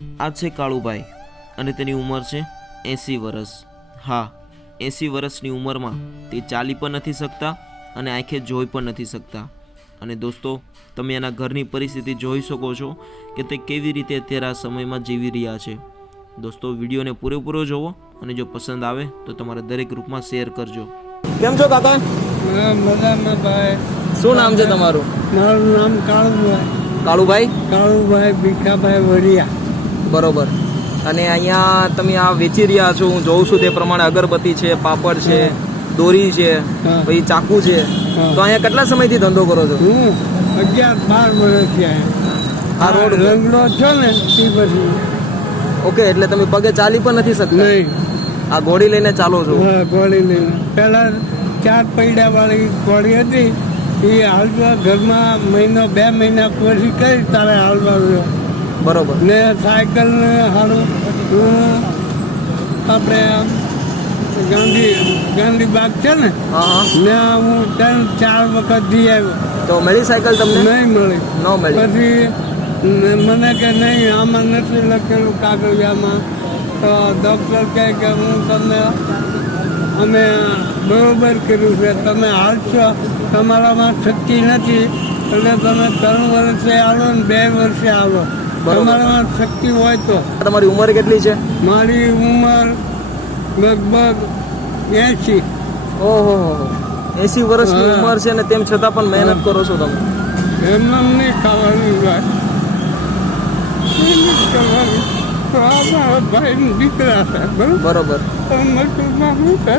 આ છે કાળુભાઈ અને તેની ઉંમર છે 80 વર્ષ। હા, 80 વર્ષની ઉંમરમાં તે ચાલી પણ નથી શકતા અને આંખે જોઈ પણ નથી શકતા। અને દોસ્તો, તમે એના ઘરની પરિસ્થિતિ જોઈ શકો છો કે તે કેવી રીતે અત્યારે આ સમયમાં જીવી રહ્યા છે। દોસ્તો, વિડીયોને પૂરેપૂરો જોવો અને જો પસંદ આવે તો તમારા દરેક ગ્રુપમાં શેર કરજો। કેમ છો કાકા? મજામાં ભાઈ। શું નામ છે તમારું? મારું નામ કાળુભાઈ। કાળુભાઈ? કાળુભાઈ ભીખાભાઈ વરિયા। બરોબર। અને અહીંયા તમે આ વેચી રહ્યા છો, હું જોઉં છું તે પ્રમાણે અગરબત્તી છે, પાપડ છે, દોરી છે, પછી ચાકુ છે। તો અહીંયા કેટલા સમયથી ધંધો કરો છો? હું 11-12 વર્ષથી આ રોડ રંગલો છો ને તે પછી ઓકે, એટલે તમે પગે ચાલી પણ નથી શકતા? નહીં, આ ઘોડી લઈને ચાલો છો? ઘોડી લઈને। પહેલા 4 પૈડા વાળી ઘોડી હતી, એ હાલવા ઘરમાં મહિનો 2 મહિના પછી કરી તારે હાલવા ગયો। બરોબર। ને સાયકલ ને હારું આપણે ગાંધી બાગ છે ને, હા, ને હું 3-4 વખત જઈ આવ્યો તો મળી સાયકલ તમને? નહીં મળી। ન મળી? પછી મને કે નહીં, આમાં નથી લખેલું કાગળિયામાં। તો ડૉક્ટર કહે કે હું તમને અમે બરોબર કર્યું છે, તમે હાલશો, તમારામાં શક્તિ નથી એટલે તમે 3 વર્ષે આવો ને 2 વર્ષે આવો, તમારામાં શક્તિ હોય તો। તમારી ઉંમર કેટલી છે? મારી ઉંમર લગભગ 80। ઓહો, 80 વર્ષની ઉંમર છે ને તેમ છતાં પણ મહેનત કરો છો તમે? એમને નહીં ખાવાનું ભાઈ, મહેનત કરવાની। તો આ મારા ભાઈની દીકરા છે, બરોબર। મતલબમાં શું છે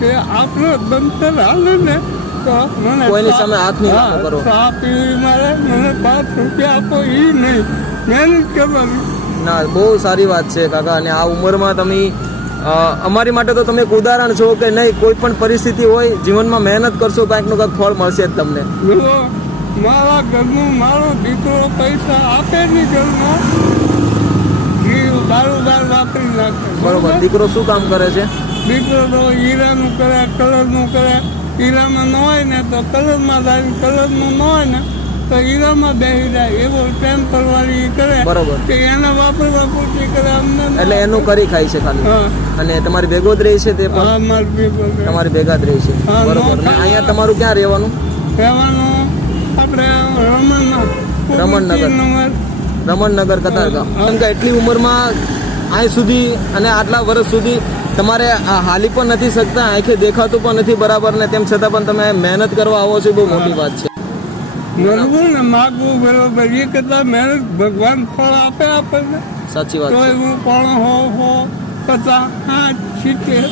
કે આપણો બંતર હાલે ને તો મને કોઈની સામે હાથ નહીં લાંબો કરો। ચા પીવી મારે, મને 5 રૂપિયા આપો એ નહીં, મહેનત કરવાની। ના, બહુ સારી વાત છે કાકા। અને આ ઉંમરમાં તમે અમારી માટે તો તમે એક ઉદાહરણ છો કે નહીં, કોઈ પણ પરિસ્થિતિ હોય જીવનમાં મહેનત કરશો કાંઈક નું કાંઈક ફળ મળશે જ તમને। જુઓ, મારા ઘરનું મારો દીકરો પૈસા આપે નહીં ઘરમાં, બાર વાપરી નાખે। બરોબર। દીકરો શું કામ કરે છે? દીકરો તો હીરાનું કરે, કલરનું કરે। હીરામાં ન હોય ને તો કલરમાં જાય, કલરનું ન હોય ને તો હીરામાં બેસી જાય, એવો ટેમ્પર વાળી કરે। બરોબર। કે એને વાપરવા પૂરતી કરે, અમને એટલે એનું કરી ખાય છે ખાલી? હા। અને તમારી ભેગો જ રહે છે તે પણ? હા, મારી ભેગો કરે। તમારી ભેગા જ રહે છે? હા, બરોબર। અને અહીંયા તમારું ક્યાં રહેવાનું? રહેવાનું આપણે રમણનગર કતારગામ। કેમ કે એટલી ઉંમરમાં અહીં સુધી અને આટલા વર્ષ સુધી તમારે હાલી પણ નથી શકતા, આંખે દેખાતું પણ નથી બરાબર, ને તેમ છતાં પણ તમે મહેનત કરવા આવો છો, બહુ મોટી વાત છે। બરોબર ને, માગવું બરોબર, એ કરતા મહેનત ભગવાન ફળ આપે આપણને। સાચી વાત તો છે। હું પણ 100, 50, 60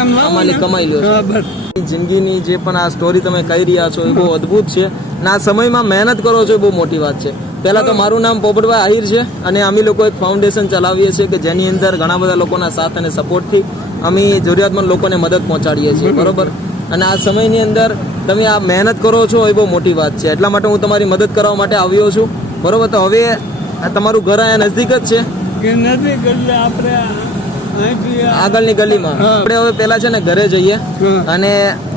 એમ અમારી કમાઈ લ્યો છો। હા, બસ। જિંદગીની જે પણ આ સ્ટોરી તમે કહી રહ્યા છો એ બહુ અદ્ભુત છે, અને આ સમયમાં મહેનત કરો છો એ બહુ મોટી વાત છે। પહેલા તો મારું નામ પોપટભાઈ આહિર છે અને અમે લોકો એક ફાઉન્ડેશન ચલાવીએ છીએ કે જેની અંદર ઘણા બધા લોકોના સાથ અને સપોર્ટથી અમે જરૂરિયાતમંદ લોકોને મદદ પહોંચાડીએ છીએ, બરોબર। અને આ સમયની અંદર તમે આ મહેનત કરો છો એ બહુ મોટી વાત છે, એટલા માટે હું તમારી મદદ કરવા માટે આવ્યો છું, બરોબર। તો હવે તમારું ઘર અહીંયા નજદીક જ છે કે નથી એટલે આપણે આગળની ગલીમાં? આપણે હવે પહેલા છે ને ઘરે જઈએ અને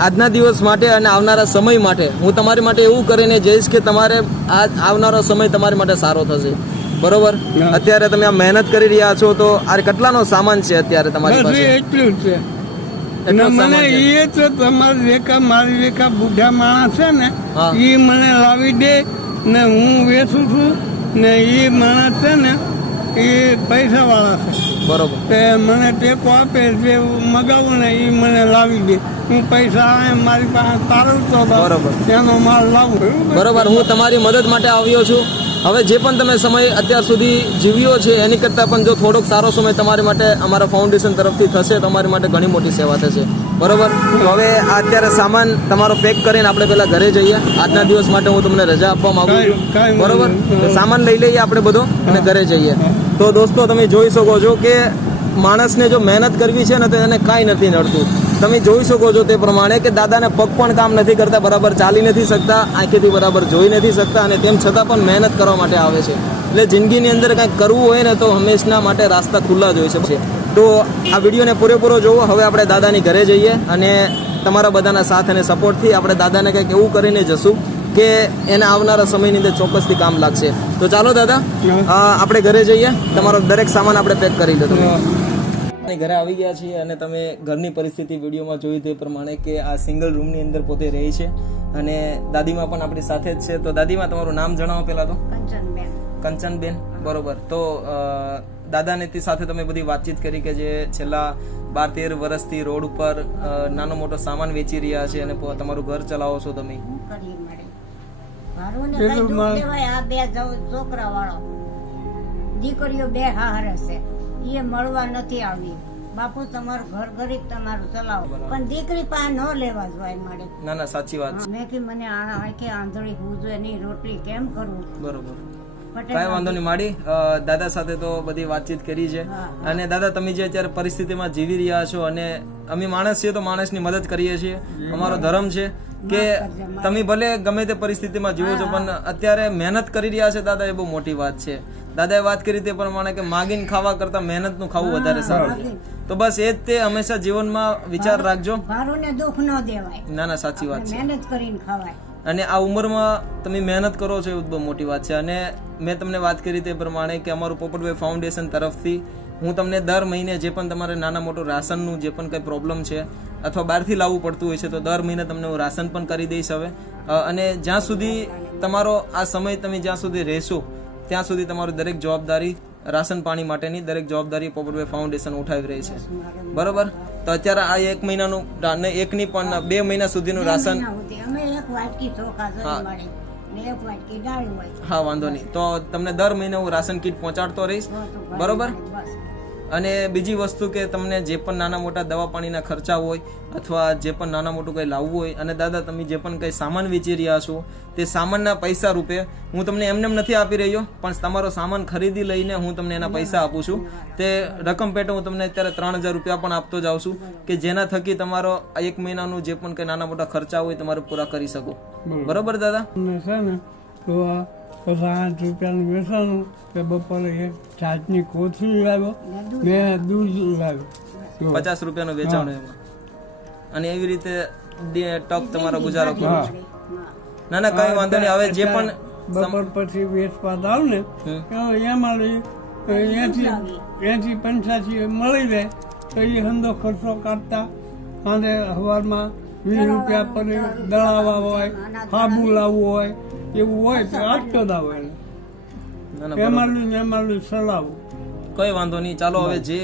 આજના દિવસ માટે અને આવનારા સમય માટે હું તમારી માટે એવું કરીને જઈશ કે તમારે આ આવનારો સમય તમારી માટે સારો થશે, બરોબર। અત્યારે તમે આ મહેનત કરી રહ્યા છો તો આ કેટલાનો સામાન છે અત્યારે તમારી પાસે? એટલું છે। મને એ તો તમારી રેખા, મારી રેખા બુઢા માણસ છે ને, એ મને લાવી દે ને હું વેચું છું ને, એ માણસ છે ને એ પૈસા વાળા છે, બરોબર। તે મને ટેકો આપે, જે મગાવું ને એ મને લાવી દે, હું પૈસા મારી પાસે તારવતો બરોબર, એનો માલ લાવું, બરોબર। હું તમારી મદદ માટે આવ્યો છું। હવે જે પણ તમે સમય અત્યાર સુધી જીવ્યો છે એની કરતાં પણ જો થોડોક સારો સમય તમારી માટે અમારા ફાઉન્ડેશન તરફથી થશે તો તમારી માટે ઘણી મોટી સેવા થશે, બરોબર। તો હવે અત્યારે સામાન તમારો પેક કરીને આપણે પેલા ઘરે જઈએ। આજના દિવસ માટે હું તમને રજા આપવા માંગુ છું, બરોબર। તો સામાન લઈ લઈએ આપણે બધો અને ઘરે જઈએ। તો દોસ્તો, તમે જોઈ શકો છો કે માણસને જો મહેનત કરવી છે ને તો એને કાંઈ નથી નડતું। તમે જોઈ શકો છો તે પ્રમાણે કે દાદાને પગ પણ કામ નથી કરતા, બરાબર ચાલી નથી શકતા, આંખેથી બરાબર જોઈ નથી શકતા, અને તેમ છતાં પણ મહેનત કરવા માટે આવે છે। એટલે જિંદગીની અંદર કંઈક કરવું હોય ને તો હંમેશા માટે રાસ્તા ખુલ્લા જ હોય છે। તો આ વિડીયોને પૂરેપૂરો જોવો। હવે આપણે દાદાની ઘરે જઈએ અને તમારા બધાના સાથ અને સપોર્ટથી આપણે દાદાને કંઈક એવું કરીને જશું કે એને આવનારા સમયની અંદર ચોક્કસથી કામ લાગશે. તો ચાલો દાદા આપણે ઘરે જઈએ, તમારો દરેક સામાન આપણે પેક કરી લીધો. ઘરે આવી ગયા છીએ અને તમે ઘરની પરિસ્થિતિ વિડીયોમાં જોઈ તે પ્રમાણે કે આ સિંગલ રૂમની અંદર પોતે રહે છે અને દાદીમાં પણ આપણી સાથે જ છે. તો દાદીમાં તમારું નામ જણાવો પહેલા તો. કંચનબેન, બરોબર. તો દાદાને તે સાથે તમે બધી વાતચીત કરી કે જે છેલ્લા 12-13 વર્ષથી રોડ ઉપર નાનો મોટો સામાન વેચી રહ્યા છે અને તમારું ઘર ચલાવો છો તમે. આ બે છોકરા વાળો દીકરીઓ બે હારે છે, એ મળવા નથી આવી. બાપુ તમારું ઘર ગરીબ તમારું ચલાવો, પણ દીકરી પાસે ન લેવા જોઈએ મળે. ના ના, સાચી વાત. મેં કે મને આખે આંધળી હું જોઈએ નહીં, રોટલી કેમ કરું. બરોબર, કઈ વાંધો નહીં માડી. દાદા સાથે તો બધી વાતચીત કરી છે. અને દાદા તમે જે અત્યારે પરિસ્થિતિમાં જીવી રહ્યા છો, અને અમે માણસ છીએ તો માણસની મદદ કરીએ છીએ, અમારો ધર્મ છે કે તમે ભલે ગમે તે પરિસ્થિતિમાં જીવો છો પણ અત્યારે મહેનત કરી રહ્યા છે દાદા, એ બહુ મોટી વાત છે. દાદાએ વાત કરી તે પ્રમાણે કે માગીને ખાવા કરતા મહેનતનું ખાવું વધારે સારું છે. તો બસ એ જ તે હંમેશા જીવનમાં વિચાર રાખજો. ભારોને દુઃખ ન દેવાય. ના ના, સાચી વાત છે. મહેનત કરીને ખવાય. અને આ ઉંમરમાં તમે મહેનત કરો છો એ બહુ મોટી વાત છે. અને મેં તમને વાત કરી તે પ્રમાણે કે અમારું પોપટભાઈ ફાઉન્ડેશન તરફથી હું તમને દર મહિને જે પણ તમારે નાના મોટું રાશનનું જે પણ કંઈ પ્રોબ્લેમ છે અથવા બહારથી લાવવું પડતું હોય છે તો દર મહિને તમને હું રાશન પણ કરી દઈશ હવે. અને જ્યાં સુધી તમારો આ સમય તમે જ્યાં સુધી રહેશો ત્યાં સુધી તમારું દરેક જવાબદારી રાશન પાણી માટેની દરેક જવાબદારી પોપટભાઈ ફાઉન્ડેશન ઉઠાવી રહી છે. બરોબર. તો અત્યારે આ 1 મહિનાનું એકની પણ 2 મહિના સુધીનું રાશન. હા, વાંધો નહીં. તો તમને દર મહિને હું રાશન કીટ પહોંચાડતો રહીશ. બરોબર. અને બીજી વસ્તુ કે તમને જે પણ નાના મોટા દવા પાણીના ખર્ચા હોય અથવા જે પણ નાના મોટું કંઈ લાવવું હોય, અને દાદા તમે જે પણ કંઈ સામાન વેચી રહ્યા છો તે સામાનના પૈસા રૂપે હું તમને એમને નથી આપી રહ્યો, પણ તમારો સામાન ખરીદી લઈને હું તમને એના પૈસા આપું છું. તે રકમ પેટે હું તમને અત્યારે 3000 રૂપિયા પણ આપતો જાઉં છું કે જેના થકી તમારો 1 મહિનાનું જે પણ કંઈ નાના મોટા ખર્ચા હોય તમારે પૂરા કરી શકો. બરોબર દાદા? તો 8 રૂપિયાનું વેચાણું કે બપોરે એક છાશની કોથળી લાવ્યો, મેં દૂધ લાવ્યો, 50 રૂપિયાનું વેચાણ એમાં. અને એવી રીતે ટક તમારો ગુજારો કરો છો. ના ના, કઈ વાંધો નહીં. હવે જે પણ બપોર પછી વેચવા આવ ને એમાં 80-85 મળી જાય તો એ ધંધો ખર્ચો કાઢતા. અને સવારમાં 20 રૂપિયા પર દળાવા હોય, સાબુ લાવવું હોય, એવું હોય તો આપતો જ આવે. એમાં ચલાવું. કઈ વાંધો નહીં. ચાલો, હવે જે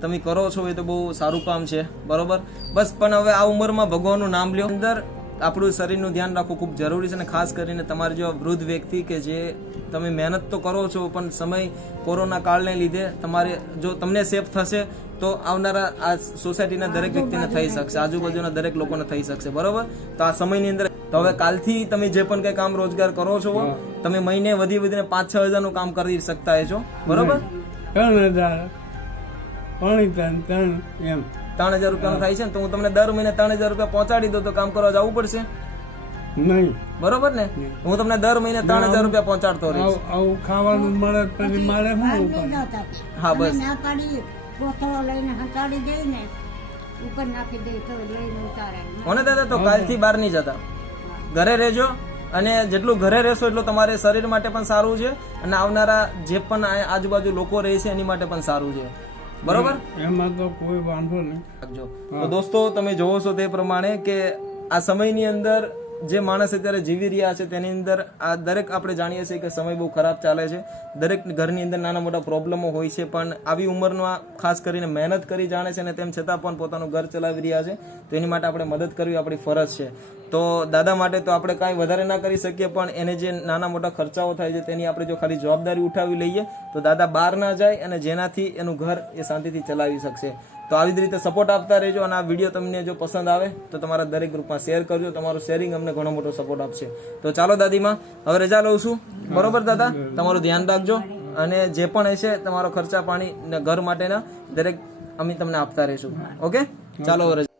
તમે કરો છો એ તો બહુ સારું કામ છે. બરોબર. બસ પણ હવે આ ઉંમરમાં ભગવાનનું નામ લ્યો. અંદર આપણું શરીરનું ધ્યાન રાખવું ખૂબ જરૂરી છે. અને ખાસ કરીને તમારે જેવા વૃદ્ધ વ્યક્તિ કે જે તમે મહેનત તો કરો છો પણ સમય કોરોના કાળને લીધે તમારે જો તમને સેફ થશે તો આવનારા આ સોસાયટીના દરેક વ્યક્તિને થઈ શકશે, આજુબાજુના દરેક લોકોને થઈ શકશે. બરોબર. તો આ સમયની અંદર તો હવે કાલથી તમે જે પણ કંઈ કામ રોજગાર કરો છો તમે મહિને વધીને 5-6 હજારનું કામ કરી શકતા છો. બરોબર. 3000 એમ 3000 રૂપિયાનું થાય છે ને, તો હું તમને દર મહિને 3000 રૂપિયા પહોંચાડી દઉં તો કામ કરવા જવું પડશે નહીં. બરોબર ને? હું તમને દર મહિને 3000 રૂપિયા પહોંચાડતો રહીશ. આવું ખાવાનું મળે પછી મારે શું? હા, બસ. કોને દાદા? તો કાલથી બહાર નહીં જતા, ઘરે રહેજો. અને જેટલું ઘરે રહેશો એટલું તમારે શરીર માટે પણ સારું છે અને આવનારા જે પણ આજુબાજુ લોકો રહે છે એની માટે પણ સારું છે. બરોબર. એમાં તો કોઈ વાંધો નહીં. તો દોસ્તો તમે જોવો છો તે પ્રમાણે કે આ સમયની અંદર જે માણસ અત્યારે જીવી રહ્યા છે તેની અંદર આ દરેક આપણે જાણીએ છીએ કે સમય બહુ ખરાબ ચાલે છે. દરેક ઘરની અંદર નાના મોટા પ્રોબ્લેમો હોય છે, પણ આવી ઉંમરમાં ખાસ કરીને મહેનત કરી જાણે છે અને તેમ છતાં પણ પોતાનું ઘર ચલાવી રહ્યા છે. તો એની માટે આપણે મદદ કરવી આપણી ફરજ છે. તો દાદા માટે તો આપણે કાંઈ વધારે ના કરી શકીએ, પણ એને જે નાના મોટા ખર્ચાઓ થાય છે તેની આપણે જો ખાલી જવાબદારી ઉઠાવી લઈએ તો દાદા બહાર ના જાય અને જેનાથી એનું ઘર એ શાંતિથી ચલાવી શકશે. તો આવી જ રીતે સપોર્ટ આપતા રહેજો. અને આ વિડીયો તમને જો પસંદ આવે તો તમારા દરેક ગ્રુપમાં શેર કરજો. તમારું શેરિંગ અમને ઘણો મોટો સપોર્ટ આપશે. તો ચાલો દાદીમાં, હવે રજા લઉં છું. બરોબર દાદા? તમારું ધ્યાન રાખજો અને જે પણ હશે તમારો ખર્ચા પાણી ઘર માટેના દરેક અમે તમને આપતા રહીશું. ઓકે, ચાલો રજા.